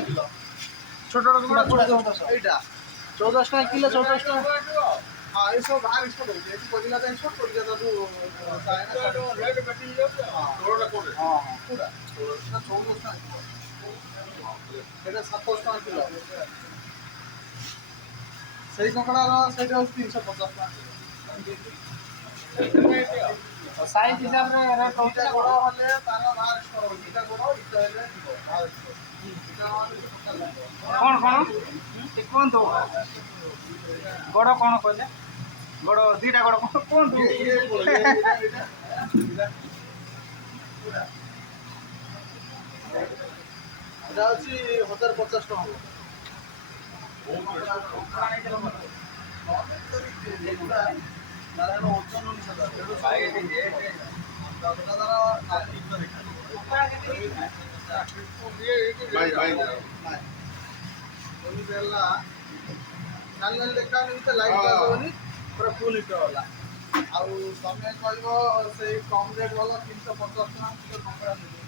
kilo छोट रकम 1400 एटा 1400 kilo 1400 हाँ ये सब बाहर इसको दौड़े कोलिला तो इसको कोलिला तो रेट बेटी हो थोड़ा कोड हां हां पूरा 1400 এটা 700 কিলো সেই কঙ্কড়ার সেটা 350 টাকা সাইজ হিসাবে রেট হচ্ছে বড় হলে তার বাহার করব এটা বড় এটা হলে বাহার কোন কোন তো গড় কোন কইলে গড় দুইটা গড় কোন এটা হচ্ছে 1050 টাকা হবে ওজন ଦେଖା ଲାଇଟ୍ ଆସିବନି ପୁରା ଫୁଲ୍ ହିଟର ହେଲା ଆଉ ତମେ କହିବ ସେଇ କମ୍ ରେଟ୍ ଭଲ 350 ଟଙ୍କା କଙ୍କଡ଼ା ମିଳିବ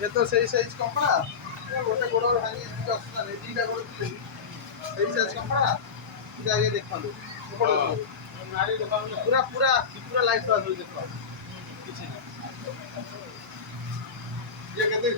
ये तो सही साइज कपड़ा गोटे गोड़ भांगी असुविधा नहीं दीटा गोड़ थे सही साइज कपड़ा आगे देखा पूरा पूरा पूरा लाइट देख किसी ये कहते